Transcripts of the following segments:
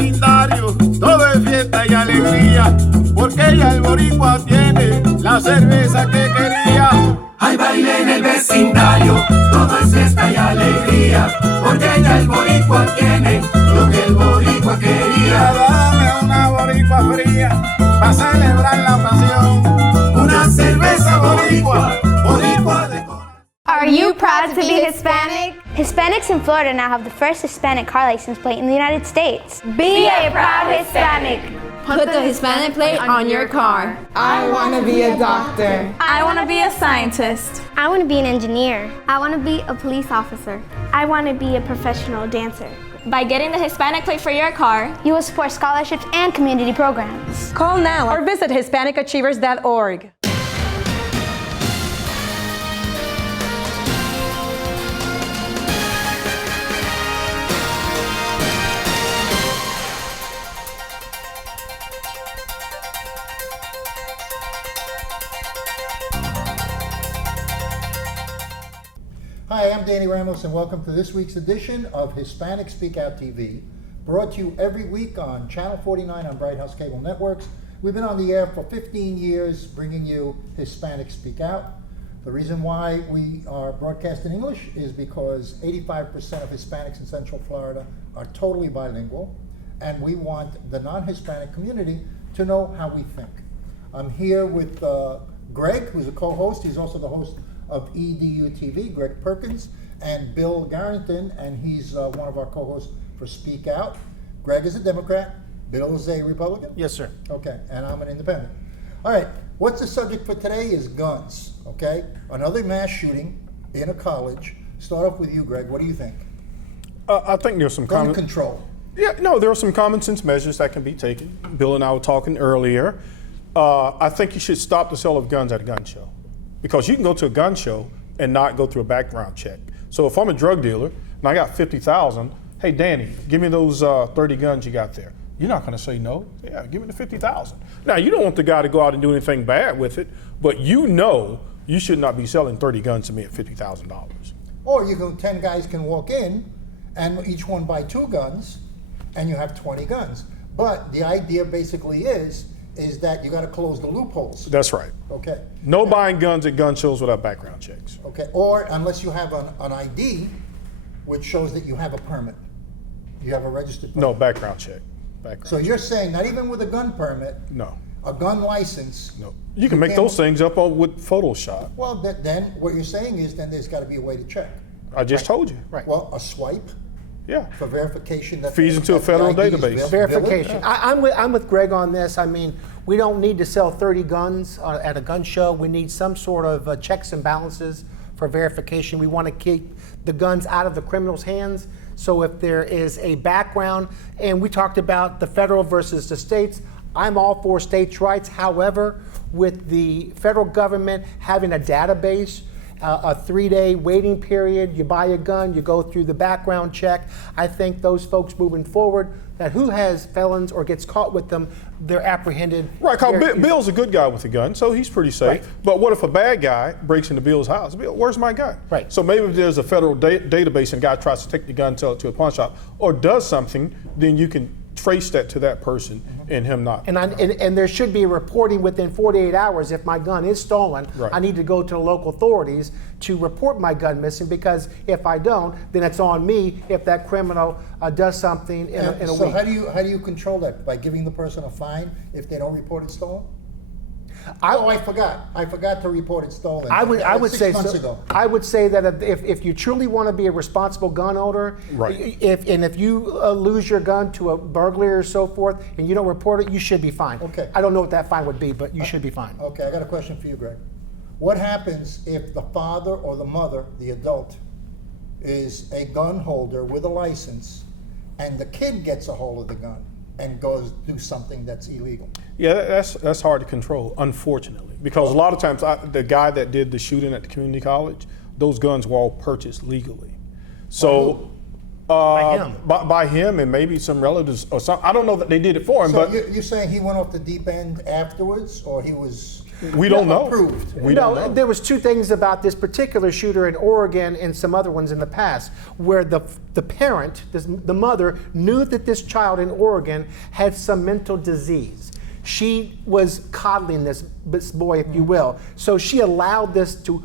vecindario todo es fiesta y alegría, porque ya el boricua tiene la cerveza que quería. Hay baile en el vecindario, todo es fiesta y alegría, porque ya el boricua tiene lo que el boricua quería. Dame una boricua fría para celebrar la ocasión. Una cerveza boricua, boricua de corazón. Are you proud to be Hispanic? Hispanics in Florida now have the first Hispanic car license plate in the United States. Be a proud Hispanic. Put the Hispanic plate on your car. I want to be a doctor. I want to be a scientist. I want to be an engineer. I want to be a police officer. I want to be a professional dancer. By getting the Hispanic plate for your car, you will support scholarships and community programs. Call now or visit HispanicAchievers.org. Hi, I'm Danny Ramos, and welcome to this week's edition of Hispanic Speak Out TV, brought to you every week on Channel 49 on Bright House Cable Networks. We've been on the air for 15 years, bringing you Hispanic Speak Out. The reason why we are broadcast in English is because 85% of Hispanics in Central Florida are totally bilingual, and we want the non-Hispanic community to know how we think. I'm here with Greg, who's a co-host. He's also the host of EDU TV, Greg Perkins, and Bill Garrington, and he's one of our co-hosts for Speak Out. Greg is a Democrat, Bill is a Republican? Yes, sir. Okay, and I'm an independent. All right, what's the subject for today is guns, okay? Another mass shooting in a college. Start off with you, Greg. What do you think? I think there's some Gun control. Yeah, no, there are some common sense measures that can be taken. Bill and I were talking earlier. I think you should stop the sale of guns at a gun show, because you can go to a gun show and not go through a background check. So if I'm a drug dealer and I got 50,000, hey Danny, give me those 30 guns you got there. You're not going to say no. Yeah, give me the 50,000. Now you don't want the guy to go out and do anything bad with it, but you know you should not be selling 30 guns to me at $50,000. Or 10 guys can walk in and each one buy 2 guns and you have 20 guns. But the idea basically is that you got to close the loopholes. That's right. Okay. No buying guns at gun shows without background checks. Okay, or unless you have an ID which shows that you have a permit. You have a registered permit. No, background check. So you're saying not even with a gun permit, no, a gun license. No, you can make those things up with Photoshop. Well, then what you're saying is then there's got to be a way to check. I just told you. Right. Well, a swipe. Yeah. For verification that feeds into a federal database. Verification. I'm with Greg on this. I mean, we don't need to sell 30 guns at a gun show. We need some sort of checks and balances for verification. We want to keep the guns out of the criminals' hands. So if there is a background, and we talked about the federal versus the states, I'm all for states' rights. However, with the federal government having a database, a 3-day waiting period, you buy a gun, you go through the background check. I think those folks moving forward, that who has felons or gets caught with them, they're apprehended. Right, because Bill's a good guy with a gun, so he's pretty safe. Right. But what if a bad guy breaks into Bill's house? Bill, where's my gun? Right. So maybe if there's a federal database and a guy tries to take the gun and sell it to a pawn shop or does something, then you can trace that to that person and him not. And there should be reporting within 48 hours. If my gun is stolen, right, I need to go to the local authorities to report my gun missing, because if I don't, then it's on me if that criminal does something in a week. So how do you control that? By giving the person a fine if they don't report it stolen? I forgot to report it stolen. I would say 6 months ago. I would say that if you truly want to be a responsible gun owner, right, if you lose your gun to a burglary or so forth and you don't report it, you should be fined. Okay. I don't know what that fine would be, but you should be fined. Okay, I got a question for you, Greg. What happens if the father or the mother, the adult, is a gun holder with a license, and the kid gets a hold of the gun and goes do something that's illegal? Yeah, that's hard to control, unfortunately, because a lot of times the guy that did the shooting at the community college, those guns were all purchased legally. So by him and maybe some relatives or something. I don't know that they did it for him. So but you're saying he went off the deep end afterwards, or he was We don't know. Approved. We don't know. There was two things about this particular shooter in Oregon and some other ones in the past, where the parent, the mother, knew that this child in Oregon had some mental disease. She was coddling this boy, if you will. So she allowed this to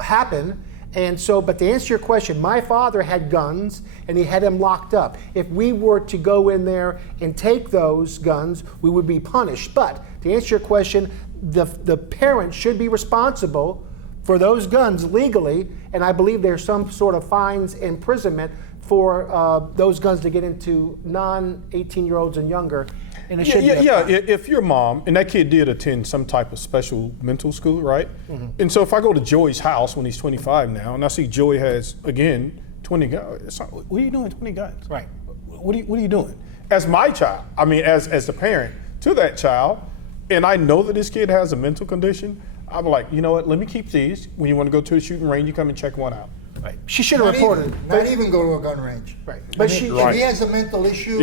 happen. And so, but to answer your question, my father had guns and he had them locked up. If we were to go in there and take those guns, we would be punished. But to answer your question, the parent should be responsible for those guns legally, and I believe there's some sort of fines, imprisonment for those guns to get into non-18-year-olds and younger. And it should if your mom, and that kid did attend some type of special mental school, right? Mm-hmm. And so if I go to Joey's house when he's 25 now, and I see Joey has, again, 20 guns, what are you doing 20 guns? Right. What are you doing? As my child, I mean, as the parent to that child, and I know that this kid has a mental condition, I'm like, you know what, let me keep these. When you want to go to a shooting range, you come and check one out. Right. She should have reported. Not even go to a gun range. Right. But if he has a mental issue,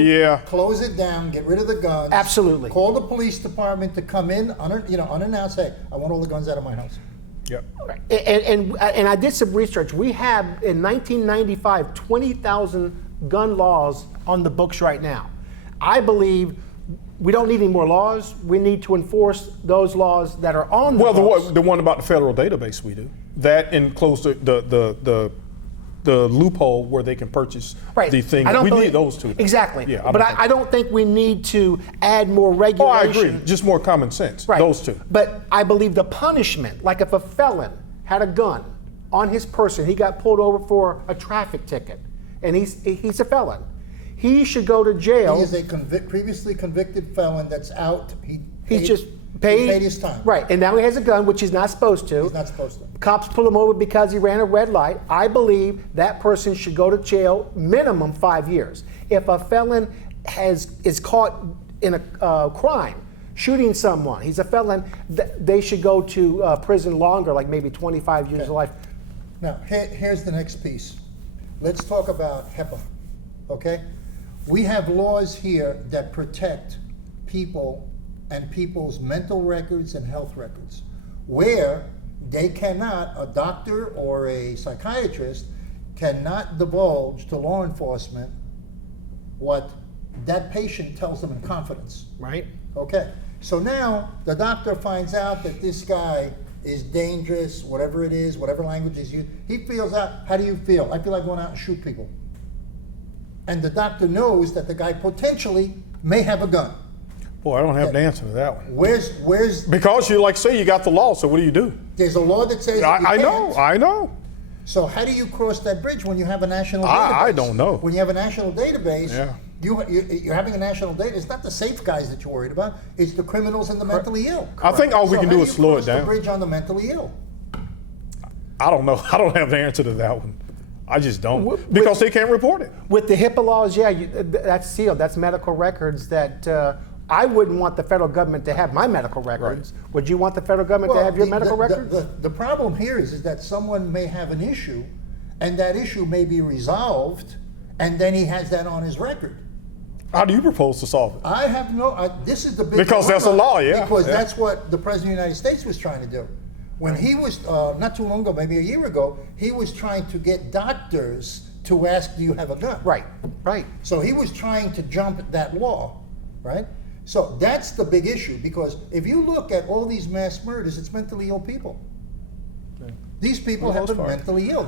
close it down, get rid of the guns. Absolutely. Call the police department to come in, unannounced. Hey, I want all the guns out of my house. Yep. Right. And I did some research. We have in 1995 20,000 gun laws on the books right now. I believe we don't need any more laws. We need to enforce those laws that are on the books. Well, the one about the federal database, we do. That and close the loophole where they can purchase the thing. We need those two. Exactly. Yeah, but I don't think we need to add more regulation. Oh, I agree. Just more common sense. Right. Those two. But I believe the punishment, like if a felon had a gun on his person, he got pulled over for a traffic ticket, and he's a felon. He should go to jail. He is a previously convicted felon that's out. He's just paid his time. Right, and now he has a gun, which he's not supposed to. He's not supposed to. Cops pull him over because he ran a red light. I believe that person should go to jail minimum 5 years. If a felon is caught in a crime, shooting someone, he's a felon, they should go to prison longer, like maybe 25 years of life. Now, here's the next piece. Let's talk about HIPAA, okay? We have laws here that protect people and people's mental records and health records, where they cannot, a doctor or a psychiatrist cannot divulge to law enforcement what that patient tells them in confidence. Right. Okay, so now the doctor finds out that this guy is dangerous, whatever it is, whatever language is used. He feels out, how do you feel? I feel like going out and shoot people. And the doctor knows that the guy potentially may have a gun. Boy, I don't have the answer to that one. Where's because you you got the law, so what do you do? There's a law that says I know. So how do you cross that bridge when you have a national database? I don't know. When you have a national database, you're having a national data. It's not the safe guys that you're worried about. It's the criminals and the mentally ill. I think all we can do is slow it down. The bridge on the mentally ill. I don't know. I don't have the answer to that one. I just don't, because they can't report it. With the HIPAA laws, that's sealed. That's medical records that I wouldn't want the federal government to have my medical records. Right. Would you want the federal government to have your medical records? The problem here is that someone may have an issue, and that issue may be resolved, and then he has that on his record. How do you propose to solve it? I have this is the big because that's a law, yeah. Because that's what the President of the United States was trying to do. When he was, not too long ago, maybe a year ago, he was trying to get doctors to ask, do you have a gun? Right. So he was trying to jump that law, right? So that's the big issue, because if you look at all these mass murders, it's mentally ill people. Okay. These people have been mentally ill.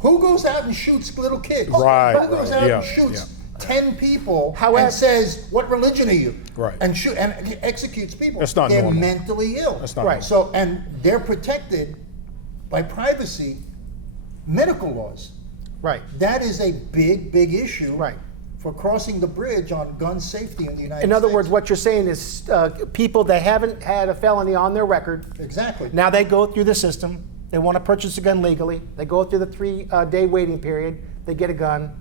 Who goes out and shoots little kids? Right. Who goes out and shoots 10 people and says, what religion are you? Right. And executes people. That's not They're normal. mentally ill. That's not right. normal. So, and they're protected by privacy medical laws. Right. That is a big, big issue. Right. For crossing the bridge on gun safety in the United States. In other words, what you're saying is people that haven't had a felony on their record. Exactly. Now they go through the system. They want to purchase a gun legally. They go through the 3-day waiting period. They get a gun,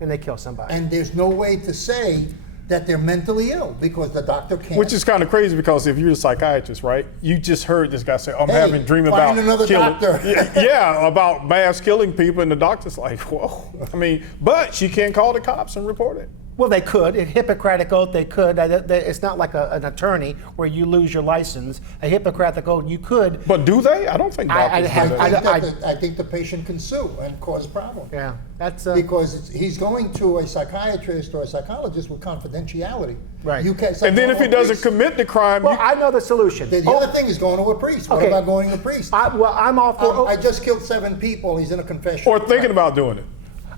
and they kill somebody. And there's no way to say that they're mentally ill because the doctor can't. Which is kind of crazy, because if you're a psychiatrist, right, you just heard this guy say, I'm having a dream find about another killing. doctor. Yeah, about mass killing people, and the doctor's like, whoa. I mean, but she can't call the cops and report it. Well, they could. A Hippocratic oath, they could. It's not like an attorney where you lose your license. A Hippocratic oath, you could. But do they? I don't think doctors do that. I think the patient can sue and cause problems. Yeah, that's because he's going to a psychiatrist or a psychologist with confidentiality. Right. You can't. And then if he doesn't commit the crime, well, I know the solution. The other thing is going to a priest. What about going to a priest? I'm all for. I just killed 7 people. He's in a confession. or thinking about doing it.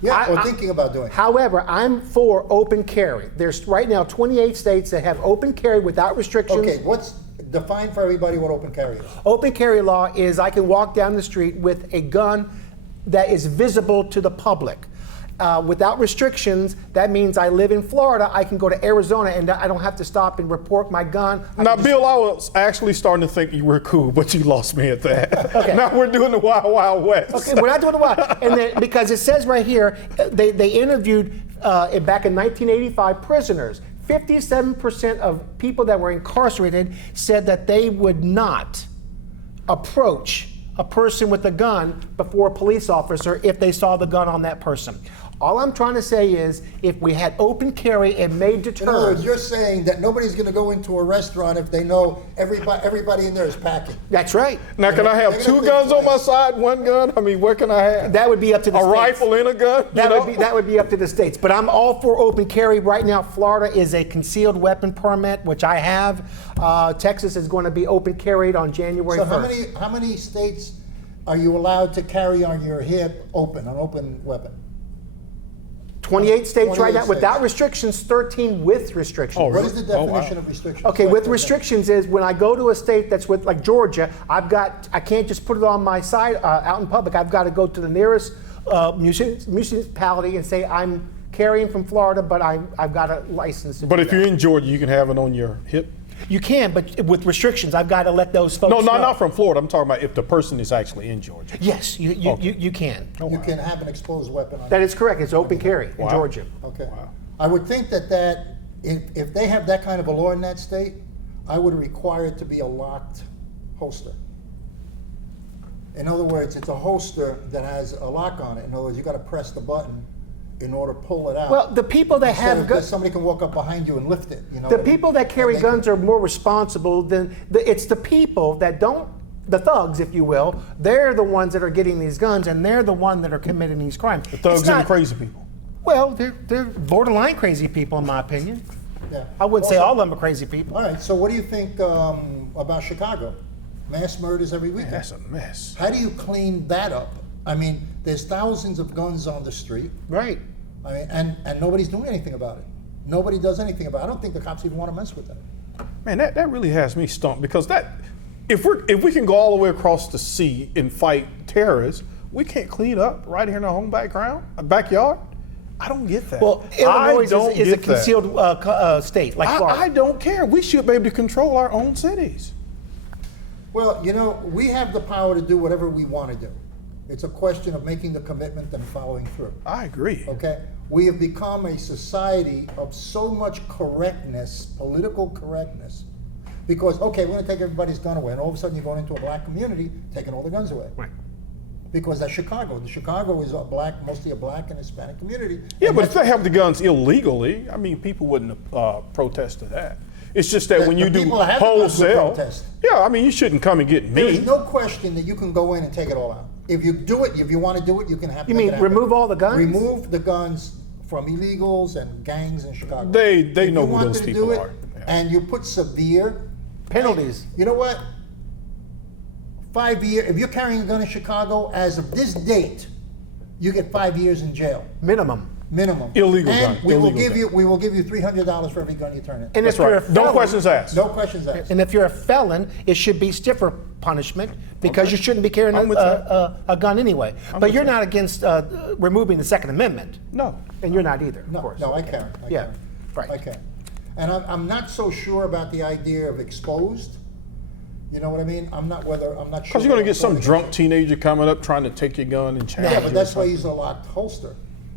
Yeah, or thinking about doing it. However, I'm for open carry. There's right now 28 states that have open carry without restrictions. Okay, define for everybody what open carry is. Open carry law is I can walk down the street with a gun that is visible to the public. Without restrictions, that means I live in Florida, I can go to Arizona and I don't have to stop and report my gun. Now, Bill, I was actually starting to think you were cool, but you lost me at that. Okay. Now we're doing the Wild Wild West. Okay, we're not doing the wild. And then, because it says right here, they interviewed back in 1985 prisoners. 57% of people that were incarcerated said that they would not approach a person with a gun before a police officer if they saw the gun on that person. All I'm trying to say is, if we had open carry, it may deter. In other words, you're saying that nobody's going to go into a restaurant if they know everybody in there is packing. That's right. Now, can I have 2 guns on my side, 1 gun? I mean, what can I have? That would be up to the states. states. A rifle and a gun? That would be up to the states. But I'm all for open carry. Right now, Florida is a concealed weapon permit, which I have. Texas is going to be open carried on January 1st. So how many states are you allowed to carry on your hip an open weapon? 28 states 28 right now, states. Without restrictions, 13 with restrictions. Oh, What really? is the definition of restriction? Okay, with restrictions is when I go to a state that's with, like Georgia, I can't just put it on my side out in public. I've got to go to the nearest municipality and say I'm carrying from Florida, but I've got a license. But if you're in Georgia, you can have it on your hip? You can, but with restrictions, I've got to let those folks know. No, not from Florida. I'm talking about if the person is actually in Georgia. Yes, you can. You can have an exposed weapon on That is correct. It's open carry in Georgia. Okay. Wow. I would think that if they have that kind of a law in that state, I would require it to be a locked holster. In other words, it's a holster that has a lock on it. In other words, you got to press the button in order to pull it out. Well, the people that have guns, somebody can walk up behind you and lift it. You know, the people that carry guns are more responsible than it's the people that don't. The thugs, if you will, they're the ones that are getting these guns, and they're the ones that are committing these crimes. The thugs and the crazy people. Well, they're borderline crazy people, in my opinion. Yeah. I wouldn't say all of them are crazy people. All right. So, what do you think about Chicago? Mass murders every weekend. That's a mess. How do you clean that up? I mean, there's thousands of guns on the street. Right. I mean, and nobody's doing anything about it. Nobody does anything about it. I don't think the cops even want to mess with that. Man, that really has me stumped, because if we can go all the way across the sea and fight terrorists, we can't clean up right here in our home backyard. I don't get that. Well, Illinois is a concealed state, like Florida. I don't care. We should be able to control our own cities. Well, you know, we have the power to do whatever we want to do. It's a question of making the commitment and following through. I agree. Okay? We have become a society of so much correctness, political correctness, because, okay, we're going to take everybody's gun away, and all of a sudden you're going into a black community, taking all the guns away. Right. Because that's Chicago. Chicago is mostly a black and Hispanic community. Yeah, but if they have the guns illegally, I mean, people wouldn't protest to that. It's just that when you do wholesale, yeah, I mean, you shouldn't come and get me. There's no question that you can go in and take it all out. If you do it, if you want to do it, you can have. You mean remove all the guns? Remove the guns from illegals and gangs in Chicago. They know who those people are. Yeah. And you put severe penalties. You know what? 5 years. If you're carrying a gun in Chicago, as of this date, you get 5 years in jail. Minimum. Illegal and gun. We will give you $300 for every gun you turn in. And that's right. No questions asked. No questions asked. And if you're a felon, it should be stiffer punishment, because you shouldn't be carrying a gun anyway. But you're not against removing the Second Amendment. No. And you're not either, of course. No, I can't. Right. I can't. And I'm not so sure about the idea of exposed. You know what I mean? I'm not sure. Because you're going to get some drunk teenager coming up trying to take your gun and challenge you. Yeah, but that's why he's a locked holster.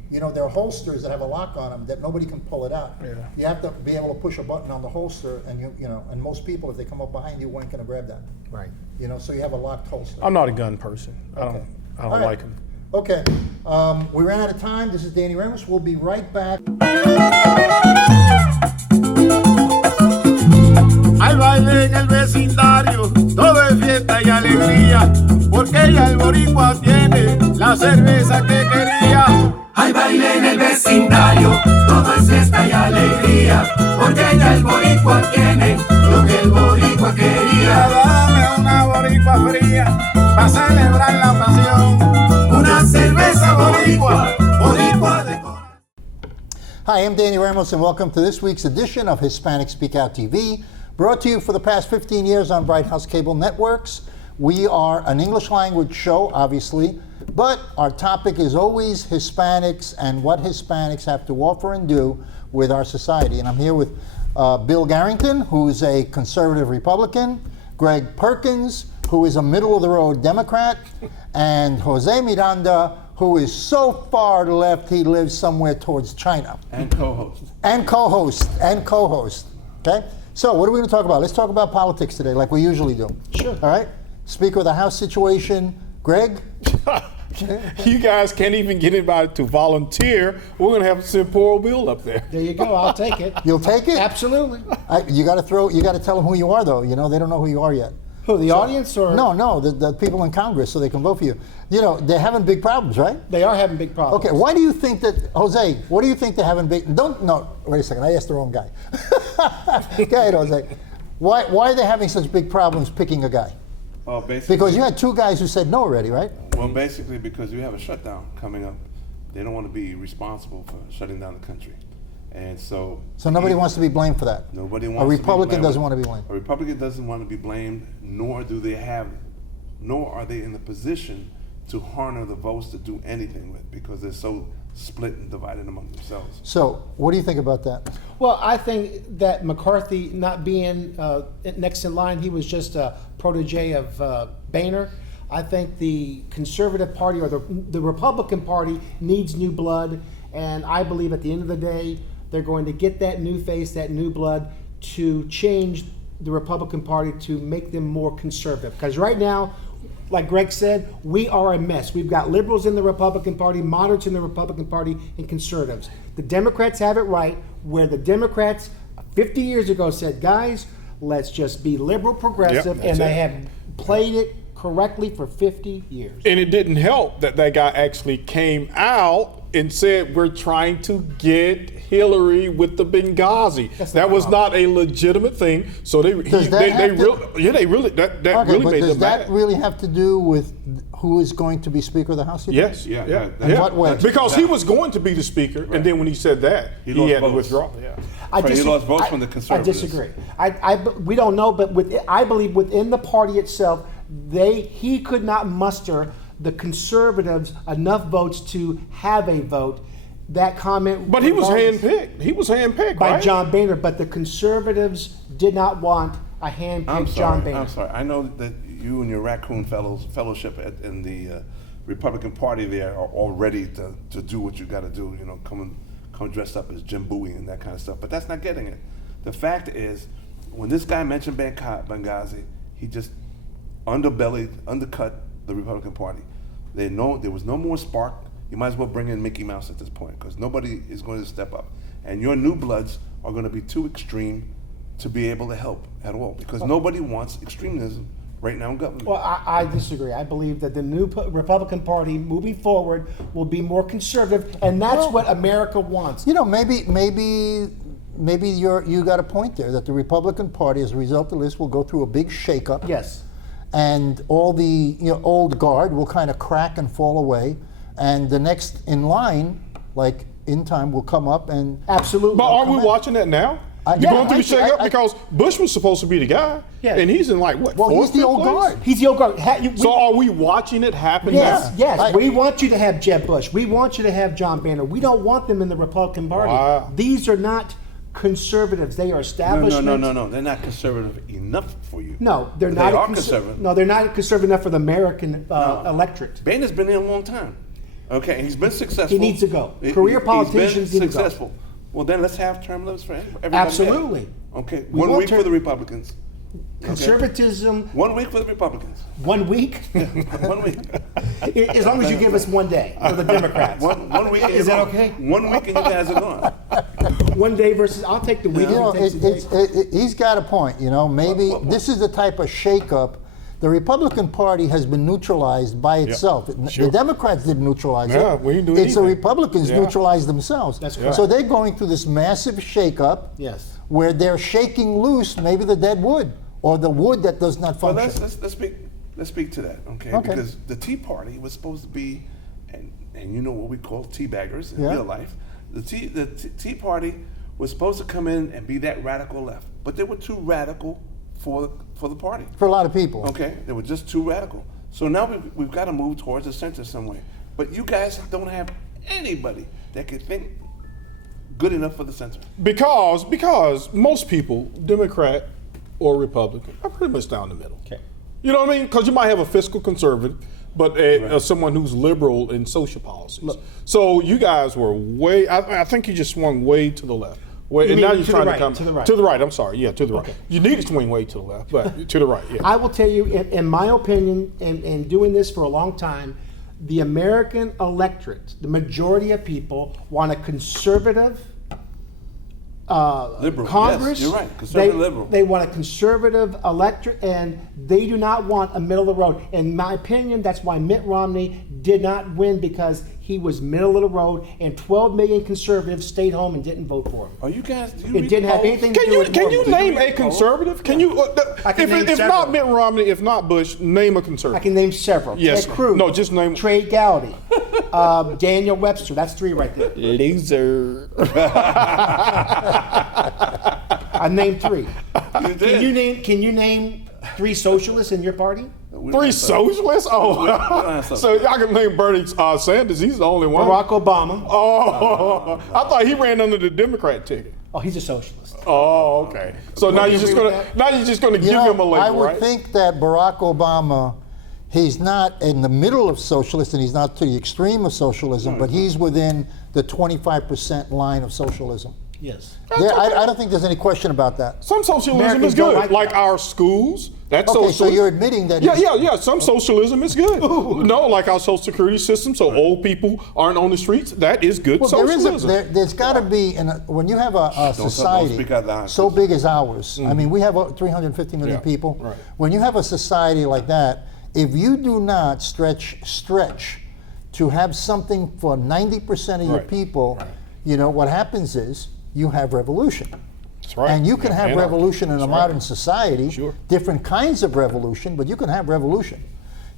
You know, there are holsters that have a lock on them that nobody can pull it out. Yeah. You have to be able to push a button on the holster, and and most people, if they come up behind you, weren't going to grab that. Right. You know, so you have a locked holster. I'm not a gun person. I don't All like them. Okay. We ran out of time. This is Danny Ramos. We'll be right back. Hay baile en el vecindario, todo es fiesta y alegría, porque ya el boricua tiene la cerveza que quería. Hay baile en el vecindario, todo es fiesta y alegría, porque ya el boricua tiene lo que el boricua quería. Dame una boricua fría, para celebrar la ocasión. Una cerveza boricua, boricua de corazón. Hi, I'm Danny Ramos, and welcome to this week's edition of Hispanic Speak Out TV, brought to you for the past 15 years on Bright House Cable Networks. We are an English language show, obviously, but our topic is always Hispanics and what Hispanics have to offer and do with our society. And I'm here with Bill Garrington, who's a conservative Republican, Greg Perkins, who is a middle-of-the-road Democrat, and Jose Miranda, who is so far to left he lives somewhere towards China. And co-host. And co-host. And co-host. Okay? So what are we going to talk about? Let's talk about politics today, like we usually do. Sure. All right? Speaker of the House situation, Greg? You guys can't even get anybody to volunteer. We're going to have to send poor old Bill up there. There you go. I'll take it. You'll take it? Absolutely. You got to tell them who you are, though. You know, they don't know who you are yet. Who, the audience or? No, the people in Congress, so they can vote for you. You know, they're having big problems, right? They are having big problems. Okay, why do you think that, Jose, what do you think they're having big, wait a second, I asked the wrong guy. Go ahead, Jose. Why are they having such big problems picking a guy? Well, basically, Because you had two guys who said no already, right? well, basically because you have a shutdown coming up. They don't want to be responsible for shutting down the country. And so nobody wants to be blamed for that. Nobody wants A to be Republican blamed. doesn't want to be blamed. A Republican doesn't want to be blamed, nor are they in the position to garner the votes to do anything with, because they're so split and divided among themselves. So, what do you think about that? Well, I think that McCarthy not being next in line, he was just a protege of Boehner. I think the Conservative Party or the Republican Party needs new blood, and I believe at the end of the day, they're going to get that new face, that new blood, to change the Republican Party to make them more conservative. Because right now, like Greg said, we are a mess. We've got liberals in the Republican Party, moderates in the Republican Party, and conservatives. The Democrats have it right, where the Democrats 50 years ago said, guys, let's just be liberal progressive, and they have played it correctly for 50 years. And it didn't help that guy actually came out and said, we're trying to get Hillary with the Benghazi. That was not a legitimate thing. So they really made them mad. Does that really have to do with who is going to be Speaker of the House? Yes. Yeah. In what way? Because he was going to be the Speaker, and then when he said that, he had to withdraw. Yeah. He lost votes from the Conservatives. I disagree. We don't know, but I believe within the party itself, he could not muster the Conservatives enough votes to have a vote. That comment. But he was handpicked. He was handpicked by right? John Boehner. But the Conservatives did not want a handpicked John Boehner. I'm sorry. I know that you and your Raccoon Fellowship in the Republican Party there are all ready to do what you got to do. You know, come dressed up as Jim Bowie and that kind of stuff. But that's not getting it. The fact is, when this guy mentioned Benghazi, he just undercut the Republican Party. There was no more spark. You might as well bring in Mickey Mouse at this point, because nobody is going to step up. And your new bloods are going to be too extreme to be able to help at all, because nobody wants extremism right now in government. Well, I disagree. I believe that the new Republican Party moving forward will be more conservative, and that's what America wants. You know, maybe you got a point there, that the Republican Party, as a result of this, will go through a big shakeup. Yes. And all the old guard will kind of crack and fall away, and the next in line, like in time, will come up and absolutely. But aren't we watching that now? You're going through the shakeup because Bush was supposed to be the guy, and he's in like what? Well, he's the old guard. He's the old guard. So are we watching it happen now? Yes. We want you to have Jeb Bush. We want you to have John Boehner. We don't want them in the Republican Party. Wow. These are not conservatives. They are establishments. No. They're not conservative enough for you. No, they're but not. They are conservative. No, they're not conservative enough for the American electorate. Boehner's been there a long time. Okay, he's been successful. He needs to go. Career politicians need to go. Successful. Well, then let's have term limits for everybody. Absolutely. Okay, 1 week for the Republicans, Conservatism, 1 week for the Republicans. 1 week? 1 week. As long as you give us 1 day for the Democrats. One week. And Is you're that gone. okay? 1 week and you guys are gone. 1 day versus, I'll take the week. You know, He takes the day. he's got a point. You know, maybe this is the type of shakeup. The Republican Party has been neutralized by itself. sure. The Democrats didn't neutralize Yeah, it. we didn't do It's the anything. Republicans Yeah. neutralized themselves. That's correct. So they're going through this massive shakeup Yes. where they're shaking loose maybe the dead wood or the wood that does not Well, function. let's speak to that, okay? Okay. Because the Tea Party was supposed to be, and you know what we call teabaggers in Yeah. real life. The Tea Party was supposed to come in and be that radical left, but they were too radical for the party. For a lot of people. Okay, they were just too radical. So now we've got to move towards the center some way. But you guys don't have anybody that can think good enough for the center. Because most people, Democrat or Republican, are pretty much down the middle. Okay. You know what I mean? Because you might have a fiscal conservative, but someone who's liberal in social policies. So you guys were way. I think you just swung way to the left. And mean now you're to trying the to right, come to the right. To the right. I'm sorry. Yeah, to the right. Okay. You need to swing way to the left, but to the right. Yeah. I will tell you, in my opinion, and doing this for a long time, the American electorate, the majority of people, want a conservative Liberal. Congress. Yes, you're right. Conservative liberal. They want a conservative electorate, and they do not want a middle of the road. In my opinion, that's why Mitt Romney did not win, because he was middle of the road, and 12 million conservatives stayed home and didn't vote for him. Are you guys? Do you It read didn't have polls? anything to Can do you with can you Mormons. name a conservative? Can you? I can name if several. not Mitt Romney, if not Bush, name a conservative. I can name several. Yes. Ted Cruz. No, just name- Trey Gowdy, Daniel Webster. That's 3 right there. Loser. I named 3. You did. Can you name 3 socialists in your party? We 3 don't have- socialists? Oh, so I can name Bernie Sanders. He's the only one. Barack Obama. Oh, I thought he ran under the Democrat ticket. Oh, he's a socialist. Oh, okay. So now you're just agree with gonna You give know, him a label, I would right? think that Barack Obama, he's not in the middle of socialist and he's not to the extreme of socialism, but he's within the 25% line of socialism. Yes. I don't think there's any question about that. Some socialism Americans is good, don't like like that. our schools. That's Okay, so socialism. you're admitting that Yeah, he's- yeah. Some socialism is good. No, like our social security system, so old people aren't on the streets. That is good Well, socialism. there's got to be, when you have a society speak out loud. so big as ours, I mean, we have 350 million Yeah, people. right. When you have a society like that, if you do not stretch to have something for 90% of your Right, people, you know, what happens is you have revolution. That's right. And you can Yeah, have anarchy. revolution in a That's modern right. society, Sure. different kinds of revolution, but you can have revolution.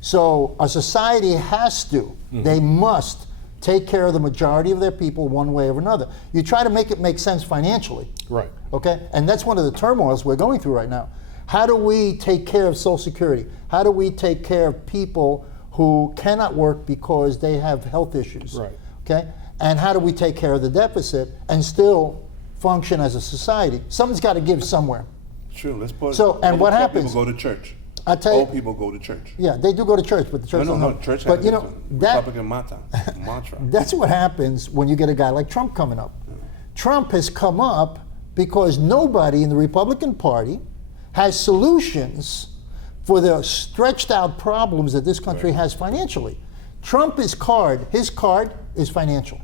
So a society has to, they must take care of the majority of their people one way or another. You try to make it make sense financially. Right. Okay? And that's one of the turmoils we're going through right now. How do we take care of Social Security? How do we take care of people who cannot work because they have health issues? Right. Okay? And how do we take care of the deficit and still function as a society? Something's got to give somewhere. True. Let's put. So, and all what the poor happens- People go to church. I tell you- Old people go to church. Yeah, they do go to church, but the church No, don't no, know. no. Church. But you know, that Republican mantra. that's what happens when you get a guy like Trump coming up. Trump has come up because nobody in the Republican Party has solutions for the stretched out problems that this country has financially. His card is financial.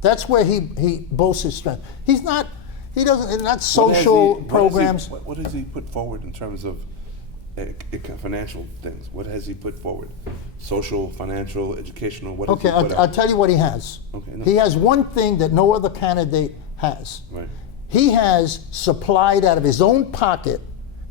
That's where he boasts his strength. He doesn't, not social programs. What has he put forward in terms of financial things? What has he put forward? Social, financial, educational, what has Okay, he put I'll out? tell you what he has. Okay, no. He has one thing that no other candidate has. Right. He has supplied out of his own pocket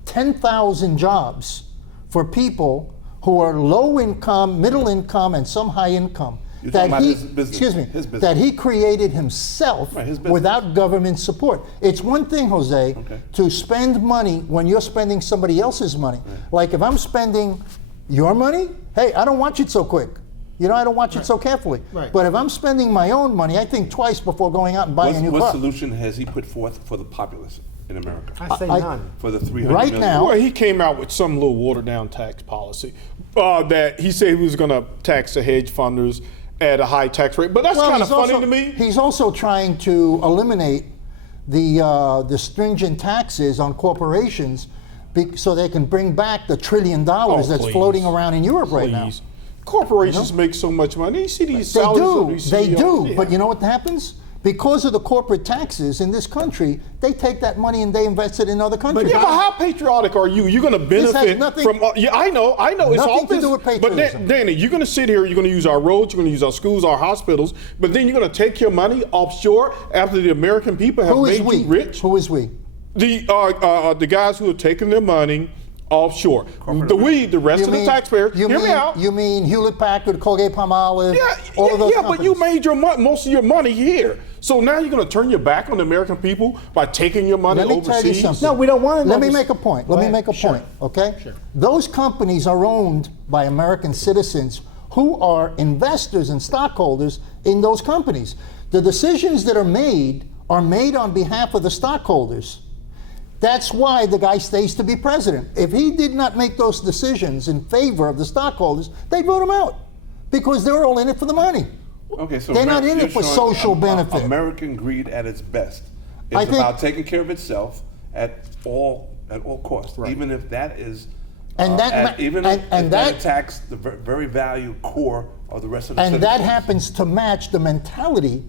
10,000 jobs for people who are low income, middle income, and some high income. You're talking about his business, his business. That he created himself Right, his business. without government support. It's one thing, Jose, Okay. to spend money when you're spending somebody else's money. Like if I'm spending your money, hey, I don't watch it so quick. You know, I don't watch it so carefully. Right. But if I'm spending my own money, I think twice before going out and buying a new What car. solution has he put forth for the populace in America? I say none. For the 300 Right million? now- Well, he came out with some little watered down tax policy that he said he was going to tax the hedge funders at a high tax rate. But that's kind of he's funny also- to me. He's also trying to eliminate the stringent taxes on corporations so they can bring back the $1 trillion that's please. floating around in Europe right now. Please. Corporations make so much money. You see these They salaries of do, these they CEOs? do. Yeah. But you know what happens? Because of the corporate taxes in this country, they take that money and they invest it in other countries. Yeah, but how patriotic are you? You're going to benefit nothing- from. Yeah, I know. It's all Nothing to do business. with But patriotism. Danny, you're going to sit here. You're going to use our roads. You're going to use our schools, our hospitals. But then you're going to take your money offshore after the American people have Who is made we? you rich. Who is we? The guys who are taking their money offshore. The rest of the taxpayers. Hear me out. You mean Hewlett-Packard, Colgate-Palmolive, all of those companies? But you made your most of your money here. So now you're going to turn your back on the American people by taking your money Let me overseas? tell you something. No, we don't want to. Let me make a point. Let me make a point, okay? Sure. Those companies are owned by American citizens who are investors and stockholders in those companies. The decisions that are made on behalf of the stockholders. That's why the guy stays to be president. If he did not make those decisions in favor of the stockholders, they'd vote him out because they're all in it for the money. Okay, so They're not in you're it for showing social benefit. American greed at its best. I It's think- about taking care of itself at all costs, even if that is, And that attacks the very value core of the rest of the And citizens. that happens to match the mentality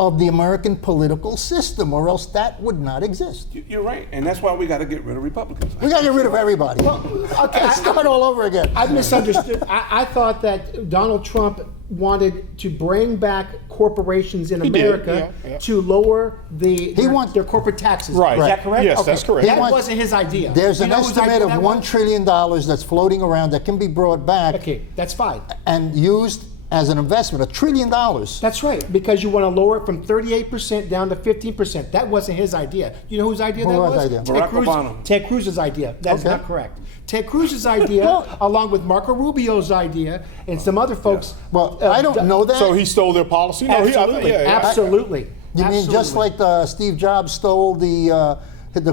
of the American political system, or else that would not exist. You're right, and that's why we got to get rid of Republicans. We got to get rid of everybody. Okay, Start all over again. I misunderstood. I thought that Donald Trump wanted to bring back corporations in America to lower their corporate taxes. Right. Is that correct? Yes, that's correct. That wasn't his idea. There's You an know whose estimate idea of that $1 was? trillion that's floating around that can be brought back Okay, that's fine. and used as an investment, $1 trillion. That's right, because you want to lower it from 38% down to 15%. That wasn't his idea. You know whose idea that Whose was? idea? Barack Obama. Ted Cruz's idea. That's Okay. not correct. Ted Cruz's idea, along with Marco Rubio's idea, and some other folks. Well, I don't know that. So he stole their policy? No, Absolutely. Absolutely. You mean just like Steve Jobs stole the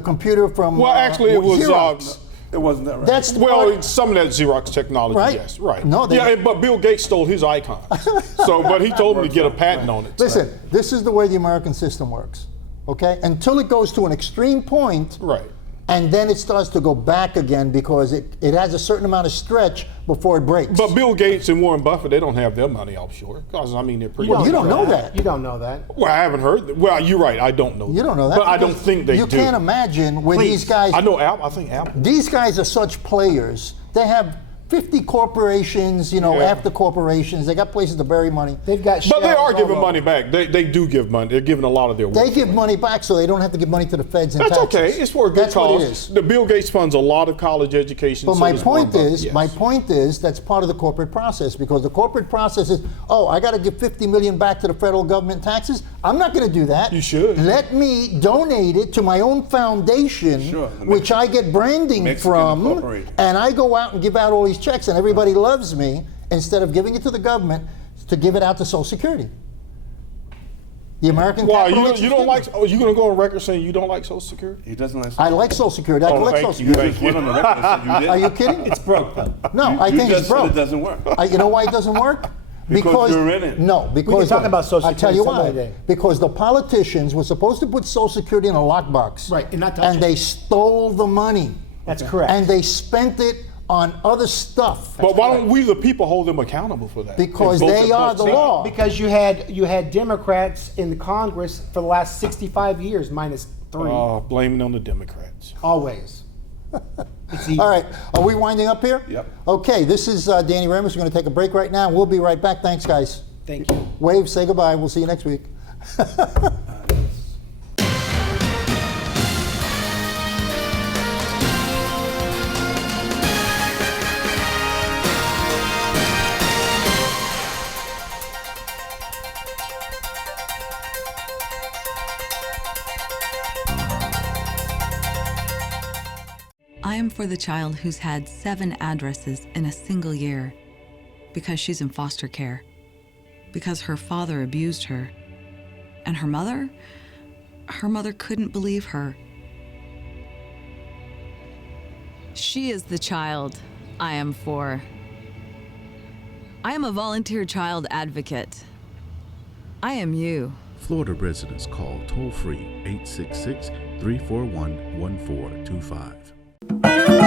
computer from Well, actually, it was. Xerox? It wasn't that right. That's Some of that Xerox technology, Right. yes, right. No, but Bill Gates stole his icons. But he told him to get a patent on it. Listen, this is the way the American system works, okay? Until it goes to an extreme point, Right. and then it starts to go back again because it has a certain amount of stretch before it breaks. But Bill Gates and Warren Buffett, they don't have their money offshore. Because, I mean, they're pretty. Well, you don't know that. You don't know that. Well, I haven't heard. Well, you're right. I don't know. You don't know that. But I don't because think they do. You can't imagine when these guys. I know Apple. I think Apple. These guys are such players. They have 50 corporations, after corporations. They got places to bury money. They've got. But they Shell, are giving Volvo. money back. They do give money. They're giving a lot of their. They work give back. money back so they don't have to give money to the feds and That's taxes. okay. It's for a good That's cause. what it is. The Bill Gates funds a lot of college education. But so my does Warren point Buffett. is, Yes. that's part of the corporate process, because the corporate process is, I got to give $50 million back to the federal government taxes. I'm not going to do that. You should. Let me donate it to my own foundation, Sure. which I get branding Mexican from, Incorporated. and I go out and give out all these checks, and everybody loves me, instead of giving it to the government to give it out to Social Security. The American Why capital you don't like? Oh, you gonna go on record saying you don't like Social Security? He doesn't like. I like Social Security. I collect thank Social you. Security. You just went on the record and said you did. Are you kidding? It's broke though. No, I You think just it's said broke. it doesn't work. You know why it doesn't work? Because you're in it. No, because talk about Social I'll tell you Security some why. other day. Because the politicians were supposed to put Social Security in a lockbox. Right, and not touch And it. they stole the money. That's correct. And they spent it on other stuff. But why don't we, the people, hold them accountable for that? Because And vote they the are votes the out? law. Because you had Democrats in the Congress for the last 65 years, minus 3. Blaming on the Democrats. Always. It's easy. All right, are we winding up here? Yep. Okay, this is Danny Ramos. We're going to take a break right now. We'll be right back. Thanks, guys. Thank you. Wave, say goodbye. We'll see you next week. I am for the child who's had 7 addresses in a single year because she's in foster care, because her father abused her, and her mother couldn't believe her. She is the child I am for. I am a volunteer child advocate. I am you. Florida residents call toll-free 866-341-1425.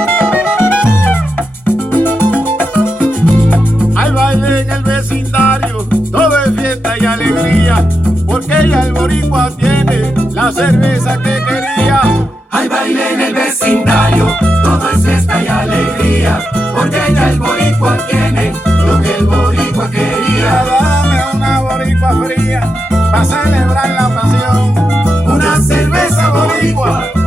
Hay baile en el vecindario, todo es fiesta y alegría, porque ya el boricua tiene la cerveza que quería. Hay baile en el vecindario, todo es fiesta y alegría, porque ya el boricua tiene lo que el boricua quería. Dame una boricua fría, para celebrar la pasión, una cerveza boricua